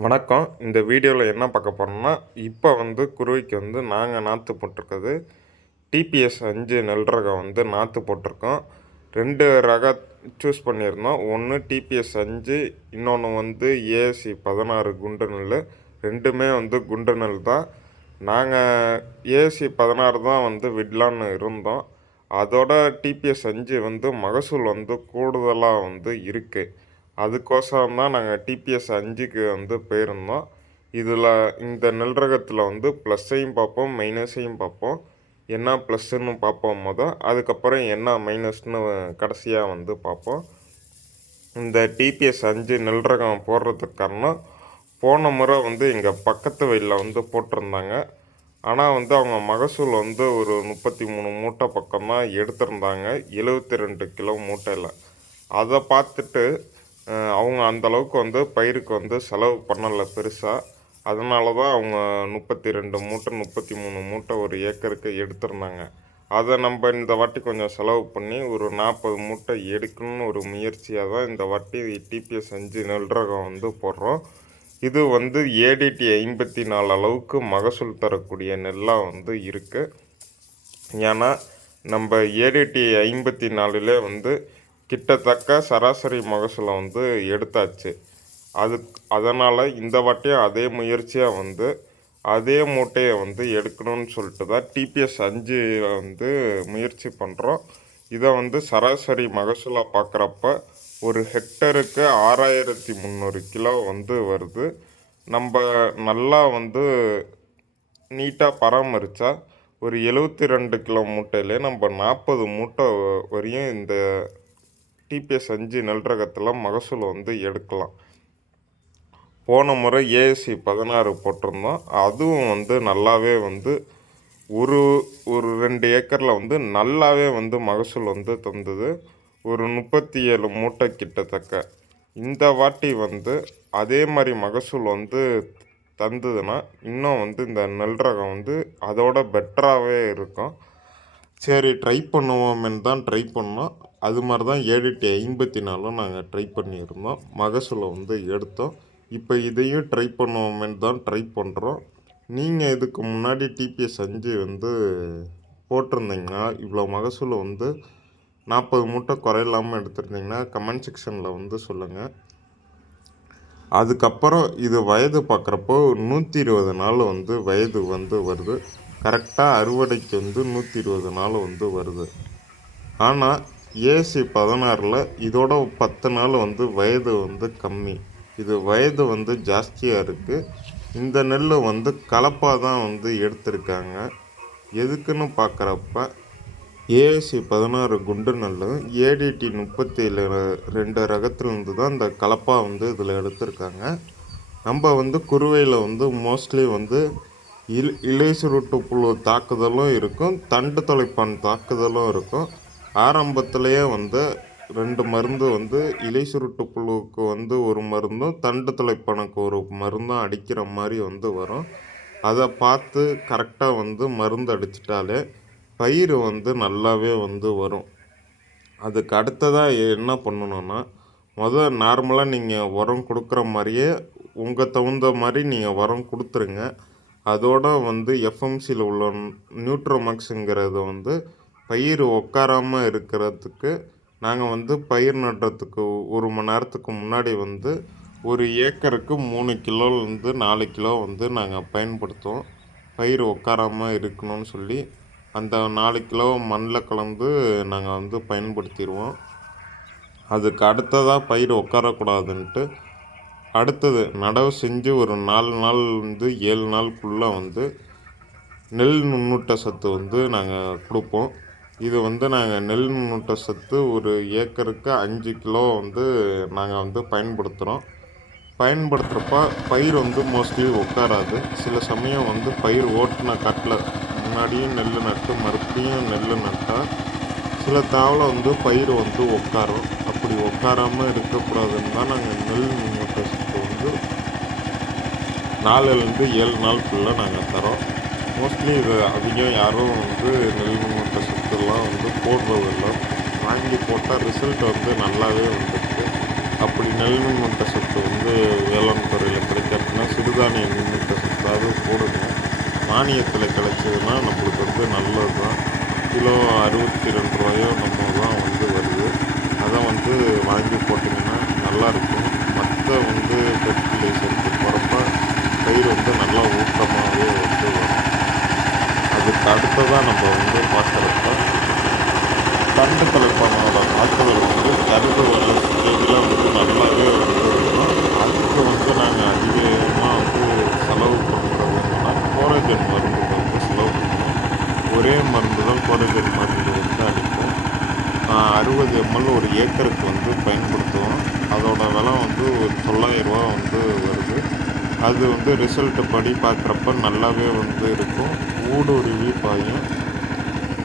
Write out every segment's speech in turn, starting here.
வணக்கம். இந்த வீடியோவில் என்ன பார்க்க போகிறோம்னா, இப்போ குருவிக்கு நாங்கள் நாற்று போட்டிருக்கிறது டிபிஎஸ் 5 நெல் ரகம் நாற்று போட்டிருக்கோம். 2 ரகம் சூஸ் பண்ணியிருந்தோம். ஒன்று டிபிஎஸ் 5, இன்னொன்று ஏஎஸ்சி 16 குண்டு நெல். ரெண்டுமே குண்டு நெல் தான். நாங்கள் ஏஎஸ்சி 16 தான் விடலான்னு இருந்தோம். அதோட டிபிஎஸ் 5 மகசூல் கூடுதலாக இருக்குது. அதுக்கோசரம் தான் நாங்கள் டிபிஎஸ் 5க்கு போயிருந்தோம். இதில் இந்த நெல் ரகத்தில் ப்ளஸ்ஸையும் பார்ப்போம், மைனஸையும் பார்ப்போம். என்ன ப்ளஸ்ஸுன்னு பார்ப்போம் அதுக்கப்புறம் என்ன மைனஸ்னு கடைசியாக பார்ப்போம். இந்த டிபிஎஸ் 5 நெல் ரகம் போடுறதுக்கு காரணம், போன முறை எங்கள் பக்கத்து வயலில் போட்டிருந்தாங்க. ஆனால் அவங்க மகசூல் ஒரு 33 மூட்டை பக்கமாக எடுத்திருந்தாங்க, 72 கிலோ மூட்டையில். அதை பார்த்துட்டு அவங்க அந்தளவுக்கு பயிருக்கு செலவு பண்ணலை பெருசாக. அதனால தான் அவங்க 32 மூட்டை 33 மூட்டை ஒரு ஏக்கருக்கு எடுத்திருந்தாங்க. அதை நம்ம இந்த வாட்டி கொஞ்சம் செலவு பண்ணி ஒரு 40 மூட்டை எடுக்கணும்னு ஒரு முயற்சியாக தான் இந்த வாட்டி டிபிஎஸ் 5 நெல் ரகம் போடுறோம். இது ஏடிடி 54 அளவுக்கு மகசூல் தரக்கூடிய நெல்லாக இருக்குது. ஏன்னா நம்ம ஏடிடி 54லே கிட்டத்தக்க சராசரி மகசூலை எடுத்தாச்சு. அதனால் இந்த வாட்டியும் அதே முயற்சியாக அதே மூட்டையை எடுக்கணும்னு சொல்லிட்டு தான் டிபிஎஸ் 5 முயற்சி பண்ணுறோம். இதை சராசரி மகசூலாக பார்க்குறப்ப ஒரு ஹெக்டருக்கு 6300 கிலோ வருது. நம்ம நல்லா நீட்டாக பராமரித்தா ஒரு 72 கிலோ மூட்டையிலே நம்ம 40 மூட்டை வரையும் இந்த டிபிஎஸ் 5 நெல் ரகத்தில் மகசூல் எடுக்கலாம். போன முறை ஏஎஸ்சி 16 போட்டிருந்தோம். அதுவும் நல்லாவே ஒரு 2 ஏக்கரில் நல்லாவே மகசூல் தந்தது. ஒரு 37 மூட்டை கிட்டத்தக்க. இந்த வாட்டி அதே மாதிரி மகசூல் தந்ததுன்னா இன்னும் இந்த நெல் ரகம் அதோட பெட்டராகவே இருக்கும். சரி, ட்ரை பண்ணுவோம்னு தான் ட்ரை பண்ணோம். அது மாதிரி தான் ஏடிடி 54 நாங்கள் ட்ரை பண்ணியிருந்தோம். மகசூலை எடுத்தோம். இப்போ இதையும் ட்ரை பண்ணுவோம்னு தான் ட்ரை பண்ணுறோம். நீங்கள் இதுக்கு முன்னாடி டிபிஎஸ் 5 போட்டிருந்தீங்கன்னா, இவ்வளோ மகசூலை 40 மூட்டை குறையில்லாமல் எடுத்துருந்தீங்கன்னா கமெண்ட் செக்ஷனில் சொல்லுங்கள். அதுக்கப்புறம் இது வயது பார்க்குறப்போ 120 நாள் வயது வருது. கரெக்டாக அறுவடைக்கு 120 நாள் வருது. ஆனால் ஏஎஸ்சி 16ல் இதோட 10 நாள் வயது கம்மி. இது வயது ஜாஸ்தியாக இருக்குது. இந்த நெல் கலப்பாக தான் எடுத்திருக்காங்க. எதுக்குன்னு பார்க்குறப்ப ஏஎஸ்சி 16 குண்டு நெல் ஏடிடி 37 ரகத்துலேருந்து தான் இந்த கலப்பாக இதில் எடுத்திருக்காங்க. நம்ம குருவையில் மோஸ்ட்லி இலை சுருட்டு புழு தாக்குதலும் இருக்கும், தண்டு தொலைப்பான் தாக்குதலும் இருக்கும். ஆரம்பத்திலேயே 2 மருந்து இலை சுருட்டு புழுவுக்கு ஒரு மருந்தும் தண்டு தொலைப்பானுக்கு ஒரு மருந்தும் அடிக்கிற மாதிரி வரும். அதை பார்த்து கரெக்டாக மருந்து அடிச்சிட்டாலே பயிர் நல்லாவே வரும். அதுக்கு அடுத்ததாக என்ன பண்ணணுன்னா, நார்மலாக நீங்கள் உரம் கொடுக்குற மாதிரியே உங்கள் தகுந்த மாதிரி நீங்கள் உரம் கொடுத்துருங்க. அதோட எஃப்எம்சியில் உள்ள நியூட்ரோமேக்ஸுங்கிறது பயிர் உட்காராமல் இருக்கிறதுக்கு நாங்கள் பயிர் நடுறதுக்கு 1 மணி நேரத்துக்கு முன்னாடி ஒரு ஏக்கருக்கு 3 கிலோலேருந்து 4 கிலோ நாங்கள் பயன்படுத்துவோம். பயிர் உட்காராமல் இருக்கணும்னு சொல்லி அந்த 4 கிலோ மண்ணில் கலந்து நாங்கள் பயன்படுத்திடுவோம். அதுக்கு அடுத்ததாக பயிர் உட்காரக்கூடாதுன்ட்டு அடுத்தது நடவு செஞ்சு ஒரு 4 நாள் 7 நாளுக்குள்ளே நெல் நுண்ணூட்ட சத்து நாங்கள் கொடுப்போம். இது நாங்கள் நெல் நுண்ணூட்ட சத்து ஒரு ஏக்கருக்கு 5 கிலோ நாங்கள் பயன்படுத்துகிறோம். பயன்படுத்துகிறப்ப பயிர் மோஸ்ட்லி உட்காராது. சில சமயம் பயிர் ஓட்டின காட்டில் முன்னாடியும் நெல் நட்டு மறுபடியும் நெல் நட்டால் சில தாவலை பயிர் உட்காரும். அப்படி உட்காராமல் இருக்கக்கூடாதுன்னு தான் நாங்கள் நெல் நுண்ணூட்ட சத்து 4லேருந்து 7 நாளுக்குள்ளே நாங்கள் தரோம். மோஸ்ட்லி இது அதிகம் யாரும் நெல் நுண்ணூட்ட சத்துலாம் போடுறதில்லை. வாங்கி போட்டால் ரிசல்ட் நல்லாவே வந்துருக்கு. அப்படி நெல் நுண்ணூட்ட சத்து வேளாண் துறையில் கிடைக்க சிறுதானிய மின்னுட்ட சத்தாவது போடணும். மானியத்தில் கிடச்சதுன்னா நம்மளுக்கு வந்து நல்லது தான். கிலோ 62 ரூபாயோ நம்ம தான் வந்து வருது. அதை வந்து வாங்கி போட்டிங்கன்னா நல்லாயிருக்கும். மற்ற வந்து ஃபெர்டிலைசருக்கு போகிறப்ப பயிர் வந்து நல்லா ஊட்டமாகவே வந்து வரும். அதுக்கு அடுத்ததாக நம்ம வந்து பார்க்குறப்ப கரண்டு கலப்பானோட தாக்குதல் வந்து கருது வர ஸ்டேஜில் வந்து நல்லாவே வந்து இருக்கும். அதுக்கு வந்து நாங்கள் அதிகமாக வந்து செலவு பண்ணுறதுன்னா கோரஜன் மருந்துக்கு வந்து செலவு பண்ணுவோம். ஒரே மருந்து தான் கோரஜன் மருந்து வந்து அடிப்போம். 60 ml ஒரு ஏக்கருக்கு வந்து பயன்படுத்துவோம். அதோட விலை வந்து ஒரு 900 ரூபா வந்து வருது. அது வந்து ரிசல்ட்டு படி பார்க்குறப்ப நல்லாவே வந்து இருக்கும். ஊடுருவி பாயும்.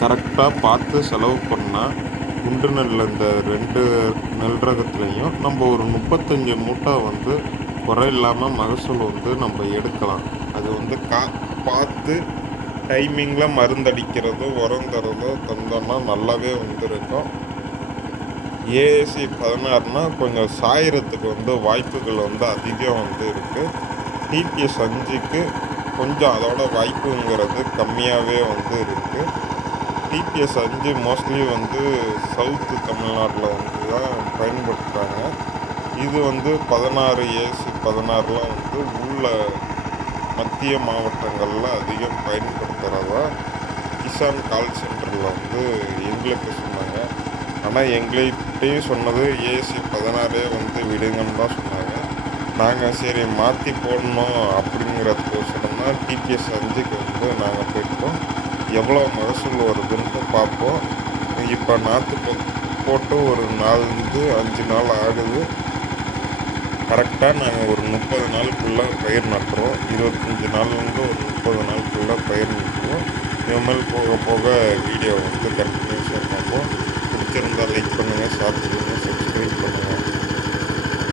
கரெக்டாக பார்த்து செலவு பண்ணால் குண்டு நெல் இந்த 2 நெல் ரகத்துலேயும் நம்ம ஒரு 35 மூட்டை வந்து குறை இல்லாமல் மகசூல் வந்து நம்ம எடுக்கலாம். அது வந்து பார்த்து டைமிங்கில் மருந்தடிக்கிறதோ உரம் தரதோ தந்தோம்னா நல்லாவே வந்து இருக்கும். ஏஎஸ்சி 16னா கொஞ்சம் சாயறதுக்கு வந்து வாய்ப்புகள் வந்து அதிகம் வந்து இருக்குது. டிபிஎஸ் 5க்கு கொஞ்சம் அதோட வாய்ப்புங்கிறது கம்மியாகவே வந்து இருக்குது. டிபிஎஸ் 5 மோஸ்ட்லி வந்து சவுத்து தமிழ்நாட்டில் வந்து தான் பயன்படுத்துகிறாங்க. இது வந்து 16 ஏசி 16லாம் வந்து உள்ள மத்திய மாவட்டங்களில் அதிகம் பயன்படுத்துகிறதா கிசான் கால் சென்டரில் வந்து எங்களுக்கு சொன்னாங்க. ஆனால் எங்கள்கிட்டையும் சொன்னது ஏசி 16 வந்து விடுங்கன்னு தான் சொன்னாங்க. நாங்கள் சரி மாற்றி போடணும் அப்படிங்கிறதுக்கோசரம் தான் டிபிஎஸ் 5க்கு வந்து நாங்கள் போயிட்டோம். எவ்வளோ மகசூல் வருதுன்ட்டு பார்ப்போம். இப்போ நாற்று போட்டு ஒரு 4-5 நாள் ஆகுது. கரெக்டாக நாங்கள் ஒரு 30 நாளுக்குள்ளே பயிர் நட்டுறோம். 25 நாள்லேருந்து ஒரு 30 நாளுக்குள்ளே பயிர் நட்டுருவோம். இனிமேல் போக போக வீடியோ வந்து கண்டினியூஸாக பார்ப்போம். பிடிச்சிருந்தால் லைக்